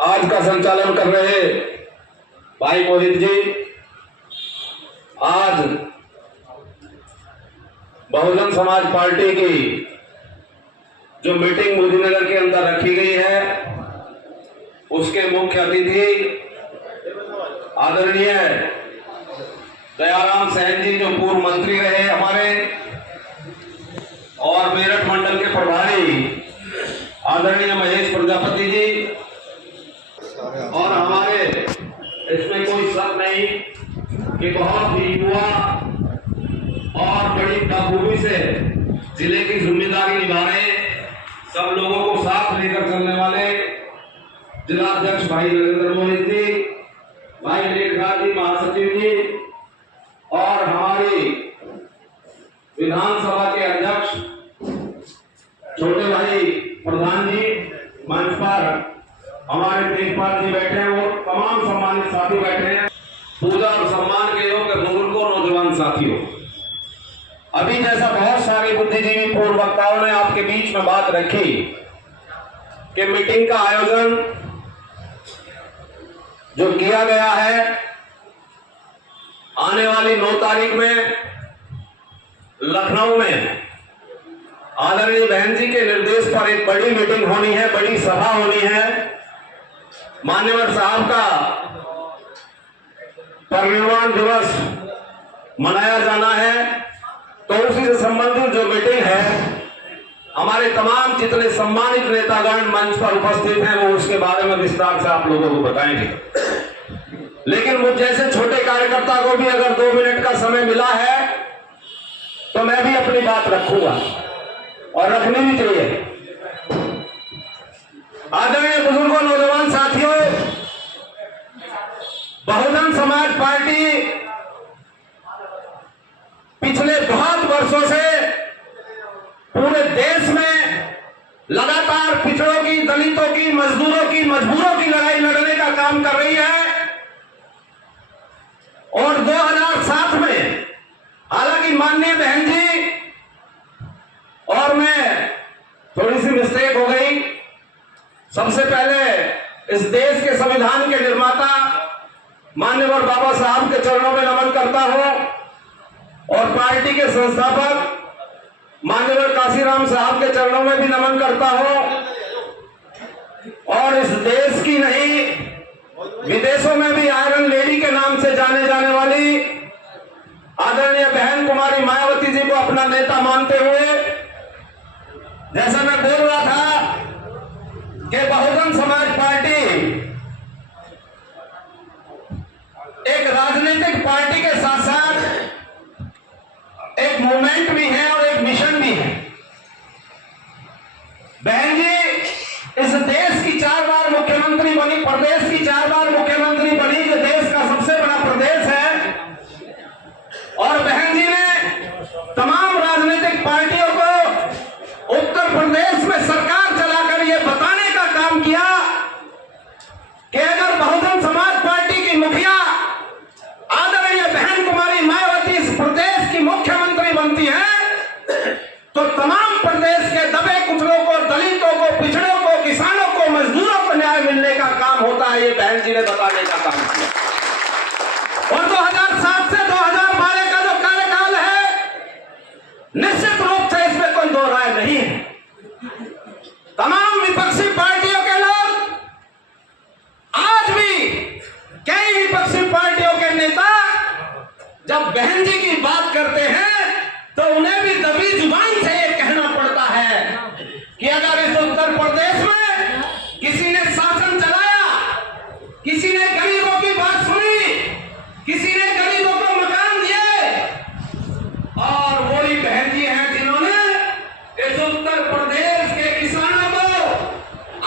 आज का संचालन कर रहे भाई मोहित जी, आज बहुजन समाज पार्टी की जो मीटिंग मोदीनगर के अंदर रखी गई है, उसके मुख्य अतिथि आदरणीय दयाराम सहन जी, जो पूर्व मंत्री रहे हमारे, और मेरठ मंडल के प्रभारी आदरणीय महेश प्रजापति जी, और हमारे इसमें कोई शक नहीं कि बहुत ही युवा और बड़ी बखूबी से जिले की जिम्मेदारी निभा रहे, सब लोगों को साथ लेकर चलने वाले जिलाध्यक्ष भाई नरेंद्र मोहित जी, भाई लेखराज जी, महासचिव जी, और हमारी विधानसभा के अध्यक्ष छोटे भाई प्रधान जी, मंच पर हमारे तेजपाल जी बैठे हैं और तमाम सम्मानित साथी बैठे हैं। पूजा और सम्मान के योग्य बुजुर्गों, नौजवान साथियों, अभी जैसा बहुत सारे बुद्धिजीवी पूर्व वक्ताओं ने आपके बीच में बात रखी कि मीटिंग का आयोजन जो किया गया है, आने वाली 9 तारीख में लखनऊ में आदरणीय बहन जी के निर्देश पर एक बड़ी मीटिंग होनी है, बड़ी सभा होनी है। मान्यवर साहब का परिनिर्वाण दिवस मनाया जाना है, तो उसी से संबंधित जो मीटिंग है, हमारे तमाम जितने सम्मानित नेतागण मंच पर उपस्थित हैं, वो उसके बारे में विस्तार से आप लोगों को बताएंगे। लेकिन मुझ जैसे छोटे कार्यकर्ता को भी अगर 2 मिनट का समय मिला है तो मैं भी अपनी बात रखूंगा और रखनी भी चाहिए। आदरणीय बुजुर्गों, नौजवान साथियों, बहुजन समाज पार्टी पिछले बहुत वर्षों से पूरे देश में लगातार पिछड़ों की, दलितों की, मजदूरों की, मजबूरों की लड़ाई लड़ने का काम कर रही है। और 2007 में हालांकि माननीय बहन जी और मैं थोड़ी सी मिस्टेक हो गई, सबसे पहले इस देश के संविधान के निर्माता मान्यवर बाबा साहब के चरणों में नमन करता हूं और पार्टी के संस्थापक मान्यवर काशीराम साहब के चरणों में भी नमन करता हूं, और इस देश की नहीं विदेशों में भी आयरन लेडी के नाम से जाने जाने वाली आदरणीय बहन कुमारी मायावती जी को अपना नेता मानते हुए, जैसा मैं बोल रहा था कि बहुजन समाज पार्टी एक राजनीतिक पार्टी के साथ साथ एक मूवमेंट भी है और एक मिशन भी है। बहन जी इस देश की 4 बार मुख्यमंत्री बनी, प्रदेश की 4 बार मुख्यमंत्री बनी, जो देश का सबसे बड़ा प्रदेश है, और बहन जी ने तमाम राजनीतिक पार्टियों को उत्तर प्रदेश में सरकार चलाकर यह बताने का काम किया कि अगर बहुजन समाज पार्टी की मुखिया आदरणीय बहन कुमारी मायावती इस प्रदेश की मुख्यमंत्री बनती है तो तमाम प्रदेश के दबे कुचलों को, दलितों को, पिछड़ों को, किसानों को, मजदूरों को न्याय मिलने का काम होता है। ये बहन जी ने बताने का काम किया। और 2007 से 2012 का जो कार्यकाल है, निश्चित रूप से इसमें कोई 2 राय नहीं है। तमाम विपक्षी पार्टियों के लोग, आज भी कई विपक्षी पार्टियों के नेता जब बहन जी की बात करते हैं तो उन्हें भी दबी जुबान से ये कहना पड़ता है कि अगर इस उत्तर प्रदेश में किसी ने शासन चलाया, किसी ने गरीबों की बात सुनी, किसी ने गरीबों को मकान दिए, और वही बहन जी हैं जिन्होंने इस उत्तर प्रदेश के किसानों को,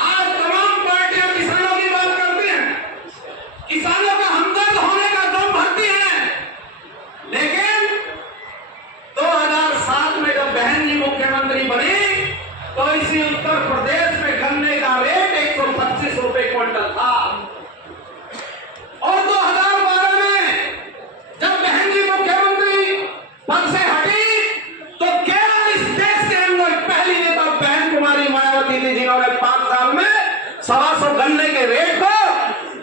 आज तमाम पार्टियां किसानों की बात करती हैं, किसानों का हमदर्द होने का दम भरती हैं, लेकिन 2007 में जब बहन जी मुख्यमंत्री बनी तो इसी उत्तर प्रदेश में गन्ने का रेट 125 रुपए क्विंटल था। और 2012 में जब बहन जी मुख्यमंत्री पद से हटी तो केवल इस देश के अंदर पहली नेता बहन कुमारी मायावती थी जिन्होंने 125 गन्ने के रेट को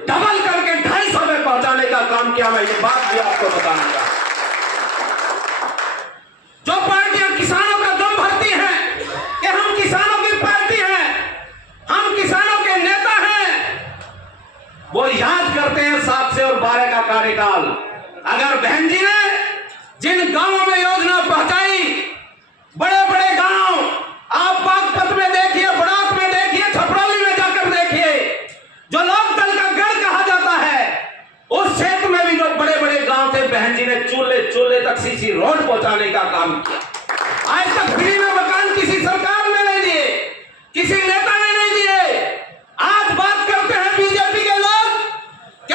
डबल करके 250 में पहुंचाने का काम किया। मैं ये बात भी आपको बताना चाहता हूं। जो पार्टियां किसानों का दम भरती हैं कि हम किसानों की पार्टी हैं, हम किसानों के नेता हैं, वो याद करते हैं 7 से और 12 का कार्यकाल। अगर बहन जी ने जिन गांवों में योजना पहुंचाई, बड़े बड़े गांव, आप बागपत में देखिए, बड़ौत में देखिए, छपरौली में जाकर देखिए, जो लोकदल का गढ़ कहा जाता है, उस क्षेत्र में भी जो बड़े बड़े गांव थे, बहन जी ने चूल्हे तक सीसी रोड पहुंचाने का काम किया। आज तक फ्री में मकान किसी सरकार ने नहीं दिए, किसी नेता ने नहीं दिए। आज बात करते हैं बीजेपी के लोग कि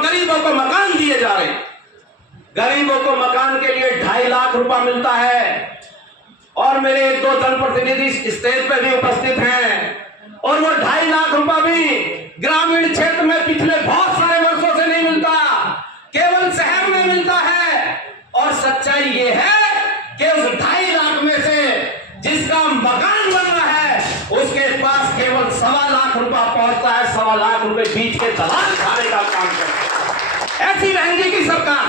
गरीबों को मकान दिए जा रहे हैं। गरीबों को मकान के लिए 2.5 लाख रुपया मिलता है। और मेरे 1-2 जनप्रतिनिधि स्टेज पे भी उपस्थित हैं, और वो 2.5 लाख रुपया भी ग्रामीण क्षेत्र में पिछले बहुत सारे वर्षों से नहीं मिलता, केवल शहर में मिलता है। और सच्चाई ये है कि उस 2.5 लाख में से जिसका मकान बन रहा है, उसके पास केवल 1.25 लाख रुपया पहुंचता है। 1.25 लाख रुपए बीच के दलाल खाने का काम करता है ऐसी बहन जी की सरकार।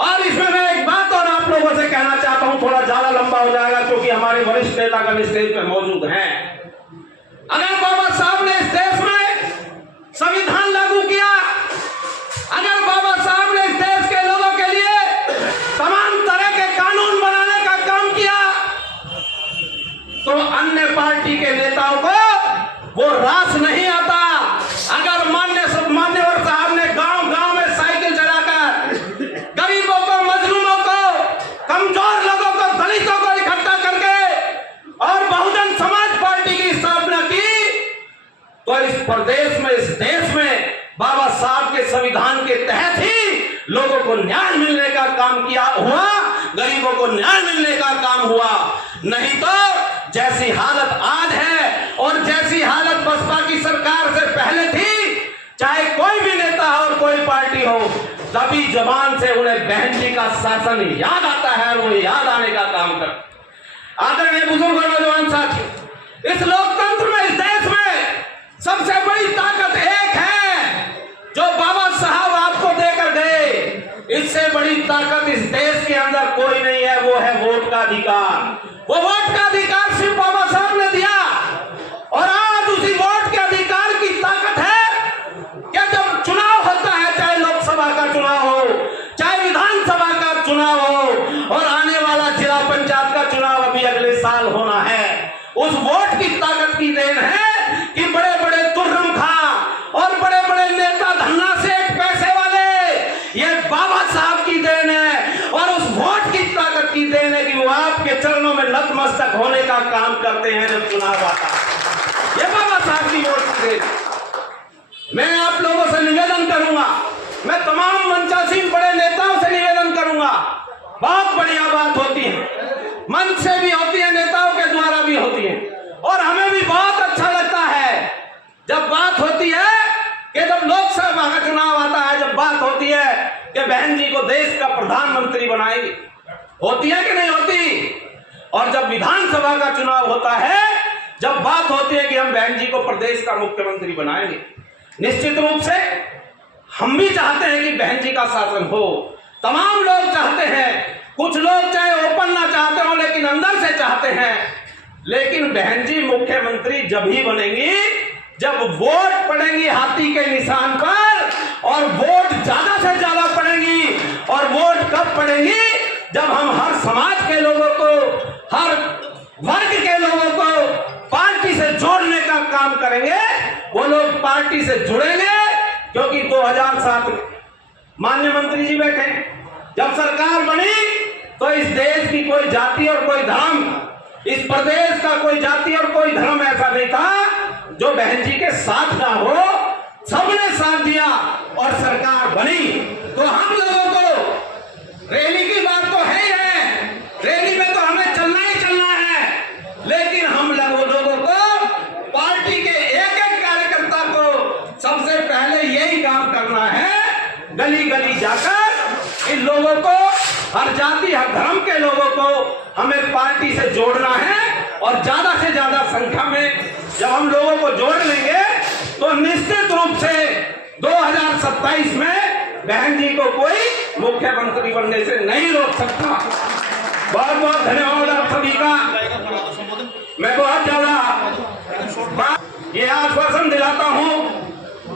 और इसमें मैं एक बात और आप लोगों से कहना चाहता हूं, थोड़ा ज्यादा लंबा हो जाएगा क्योंकि हमारे वरिष्ठ नेतागण स्टेज पे मौजूद हैं। अगर बाबा साहब ने इस देश में संविधान लागू किया, अगर बाबा साहब ने इस देश के लोगों के लिए तमाम तरह के कानून बनाने का काम किया, तो अन्य पार्टी के नेताओं को वो रास नहीं आता। अगर मान्यवर साहब ने गांव-गांव में साइकिल चलाकर गरीबों को, मजलूमों को, कमजोर लोगों को, दलितों को इकट्ठा करके और बहुजन समाज पार्टी की स्थापना की, तो इस प्रदेश में, इस देश में बाबा साहब के संविधान के तहत ही लोगों को न्याय मिलने का काम किया हुआ, गरीबों को न्याय मिलने का काम हुआ। नहीं तो जैसी हालत आज है और जैसी हालत बसपा की सरकार से पहले थी, चाहे कोई भी नेता हो और कोई पार्टी हो, तभी जबान से उन्हें बहन जी का शासन याद आता है और वो याद आने का काम करते। आदरणीय बुजुर्ग और नौजवान साथी, इस लोकतंत्र में, इस देश में सबसे बड़ी ताकत एक है जो बाबा साहब आपको देकर गए। इससे बड़ी ताकत इस देश के अंदर कोई नहीं है, वो है वोट का अधिकार। वो वोट का अधिकार सिर्फ बाबा साहब ने दिया, और आज उसी वोट के अधिकार की ताकत है कि जब चुनाव होता है, चाहे लोकसभा का चुनाव हो, चाहे विधानसभा का चुनाव हो, और आने वाला जिला पंचायत का चुनाव अभी अगले साल होना है, उस वोट की ताकत की देन है कि बड़े बड़े तुर्रम खां और बड़े बड़े नेता, धन्ना सेठ, पैसे वाले, ये बाबा साहब की देन है। और उस वोट की ताकत की देन है कि वो आपके चरणों में नतमस्तक होने का काम करते हैं जब चुनाव आता है। ये बाबा साहब की वोट की देन। मैं आप लोगों से निवेदन करूंगा, मैं तमाम मंचासीन बड़े नेताओं से निवेदन करूंगा, बहुत बढ़िया बात होती है, मंच से भी होती है, नेताओं के द्वारा भी होती है, और हमें भी बहुत अच्छा लगता है जब बात होती है कि जब लोकसभा का चुनाव आता है, जब बात होती है कि बहन जी को देश का प्रधानमंत्री बनाएगी, होती है कि नहीं होती। और जब विधानसभा का चुनाव होता है, जब बात होती है कि हम बहन जी को प्रदेश का मुख्यमंत्री बनाएंगे, निश्चित रूप से हम भी चाहते हैं कि बहन जी का शासन हो। तमाम लोग चाहते हैं, कुछ लोग चाहे ओपन ना चाहते हो लेकिन अंदर से चाहते हैं। लेकिन बहन जी मुख्यमंत्री जब ही बनेंगी जब वोट पड़ेंगी हाथी के निशान पर, और वोट ज्यादा से ज्यादा पड़ेंगी। और वोट कब पड़ेंगी? जब हम हर समाज के लोगों को, हर वर्ग के लोगों को पार्टी से जोड़ने का काम करेंगे। वो लोग पार्टी से जुड़ेंगे क्योंकि 2007 में माननीय मंत्री जी बैठे, जब सरकार बनी तो इस देश की कोई जाति और कोई धर्म, इस प्रदेश का कोई जाति और कोई धर्म ऐसा नहीं था जो बहन जी के साथ ना हो। सबने साथ दिया और सरकार बनी। तो हम लोगों को रैली की बात तो है ही है, रैली में तो हमें चलना ही चलना है, लेकिन हम लोगों को, पार्टी के एक एक कार्यकर्ता को सबसे पहले यही काम करना है, गली गली जाकर इन लोगों को, हर जाति हर धर्म के लोगों को हमें पार्टी से जोड़ना है। और ज्यादा से ज्यादा संख्या में जब हम लोगों को जोड़ 2027 में बहन जी को कोई मुख्यमंत्री बनने से नहीं रोक सकता। बहुत बहुत धन्यवाद आप सभी का। मैं बहुत ज्यादा ये आश्वासन दिलाता हूं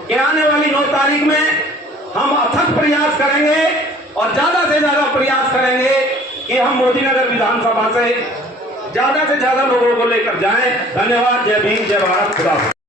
कि आने वाली 9 तारीख में हम अथक प्रयास करेंगे और ज्यादा से ज्यादा प्रयास करेंगे कि हम मोदीनगर विधानसभा से ज्यादा लोगों को लेकर जाएं। धन्यवाद। जय भीम, जय भारत, खुदा हाफिज़।